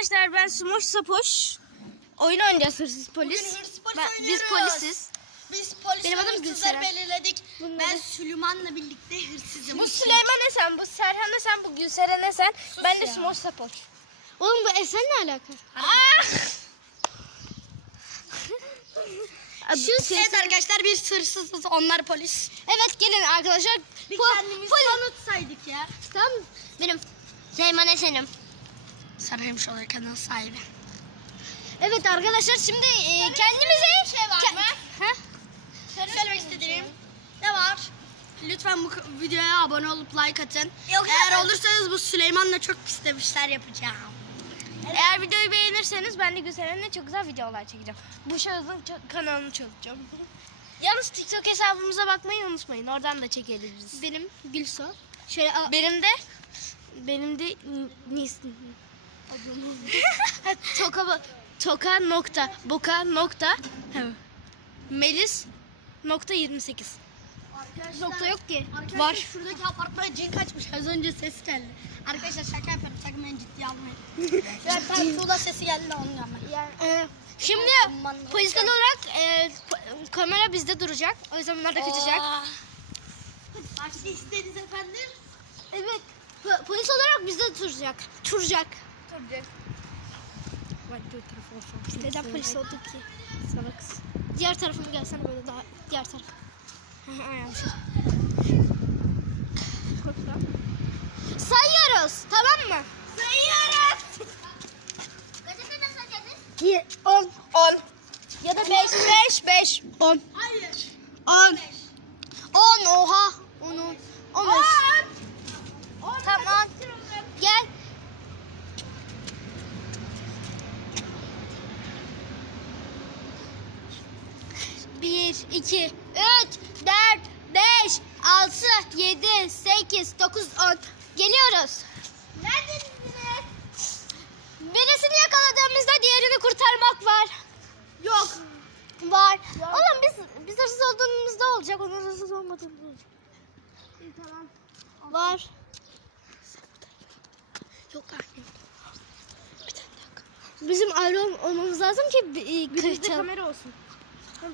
arkadaşlar ben Smoş Sapoş. Oyun oynayacağız hırsız polis. Bugün hırsız polis Ben- biz polisiz. Biz polis Benim adım Gülseren. belirledik. Bunları- Ben Süleyman'la birlikte hırsızım. Bu Süleyman Esen, bu Serhan Esen, bu Gülseren Esen. ben de ya. Smoş Sapoş. Oğlum bu Esen ne alaka? Ah! Şu evet arkadaşlar biz hırsızız onlar polis. Evet gelin arkadaşlar. Bir Po- kendimizi tanıtsaydık ya. Tamam benim Seyman Esen'im. Sarıymış olarak kanal sahibi. Evet arkadaşlar şimdi e, kendimize şey var Ke- mı? Ha? Söylemek istediğim ne var? Lütfen bu videoya abone olup like atın. Yoksa- Eğer olursanız bu Süleyman'la çok pis demişler yapacağım. Eğer videoyu beğenirseniz ben de Gülseren'le çok güzel videolar çekeceğim. Bu şahısın kanalını çalışacağım. Yalnız TikTok hesabımıza bakmayı unutmayın. Oradan da çekeriz biz. Benim Gülso. Şöyle Benim de benim de nis Ha, toka toka nokta boka nokta Melis nokta 28. nokta yok ki. Arkadaşlar Var. şuradaki apartmana cin kaçmış. Az önce ses geldi. Arkadaşlar şaka yapıyorum. Sakın ciddiye almayın. ya tam tuğla sesi geldi de onu yapmayın. Ee, şimdi pozisyon olarak e, kamera bizde duracak. O yüzden bunlar da kaçacak. Başka istediniz efendim? Evet. Po- polis olarak bizde duracak duracak. Bak diğer tarafa olsun. Neden polis oldu ki? Sana kız. Diğer tarafıma gelsene böyle daha diğer taraf. Yanlış. Şey. Sayıyoruz tamam mı? Sayıyoruz. Kaçta da sayacağız? 1 10 10 ya da 5 5 5 10 Hayır. 10 10 oha 10 15 2, 3, 4, 5, 6, 7, 8, 9, 10. Geliyoruz. Neredesiniz? Birisini yakaladığımızda diğerini kurtarmak var. Yok. Var. Yok. Oğlum biz, biz hırsız olduğumuzda olacak. Onun hırsız olmadığında olacak. İyi, tamam. Var. Yok anne. Bizim ayrı olmamız lazım ki Bizde e, kamera olsun.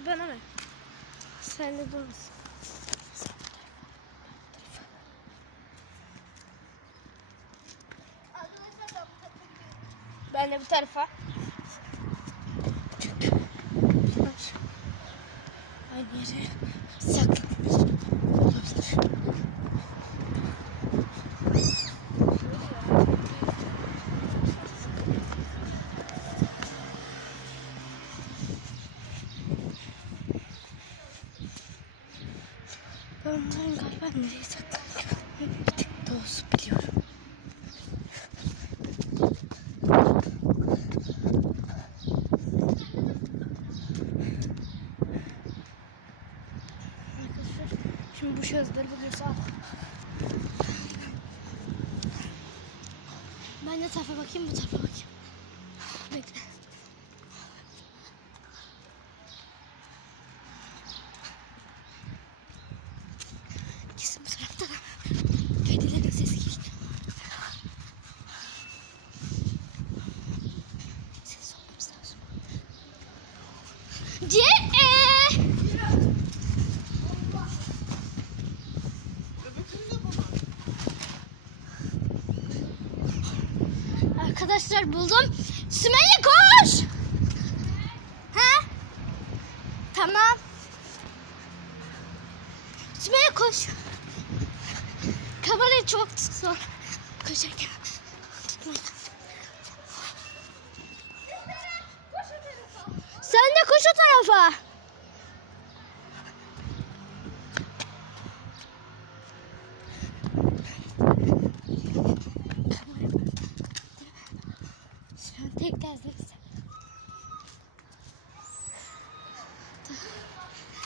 Bana ver. Sen de durursun. Ben de bu tarafa. Aynı yere saklan. Ben bunların galiba nereye saklanacağını bir tık doğrusu biliyorum. Şimdi bu şahısları buluyorsa al. Ben de tarafa bakayım bu tarafa bakayım. Bekle. İkisi bu tarafta da. Kedilerin sesi geliyor. Ses olmamız lazım. C e. Arkadaşlar buldum. Sümeyye koş. Ha? Tamam. Sümeyye koş. Kamerayı çok tut sonra. Koşarken. Tutmayın. Tarafa. Şu derdeyiz.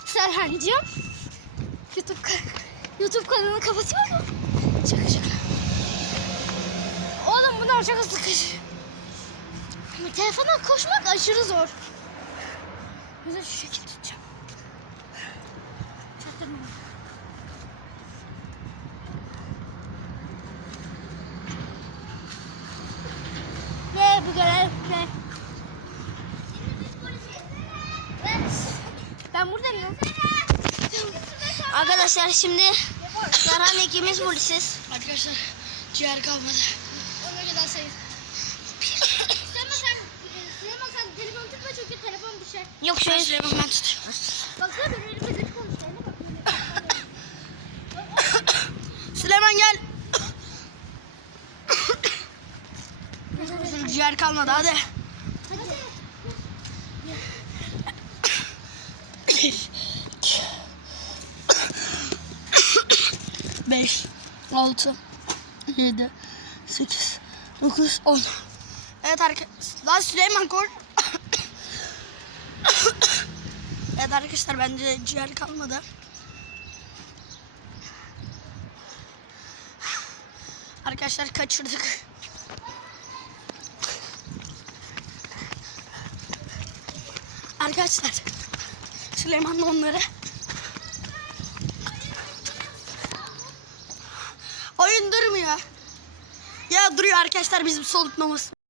Serhancığım. YouTube, YouTube kanalını kapatıyorum. Şaka şaka. Oğlum bunlar çok koşuyor. Ama telefona koşmak aşırı zor. Bir de şu şekil tutacağım. Ne? Arkadaşlar bu ne? Ben buradayım. Arkadaşlar şimdi Serhan ikimiz polisiz. Arkadaşlar ciğer kalmadı. Ona kadar sayın. Süleyman sen, Süleyman sen telefonu tutma düşer. Yok şöyle. Süleyman ben tutayım. Baksana benim elimde kötü konuşuyor. Ne bak böyle. Süleyman gel. Bizim ciğer kalmadı hadi. Hadi. Beş, altı, yedi, sekiz, dokuz, on. Evet arkadaşlar. Lan Süleyman koş. Evet arkadaşlar bende ciğer kalmadı. Arkadaşlar kaçırdık. Arkadaşlar Süleyman'la onları Oyun durmuyor. Ya duruyor arkadaşlar bizim solutmamız.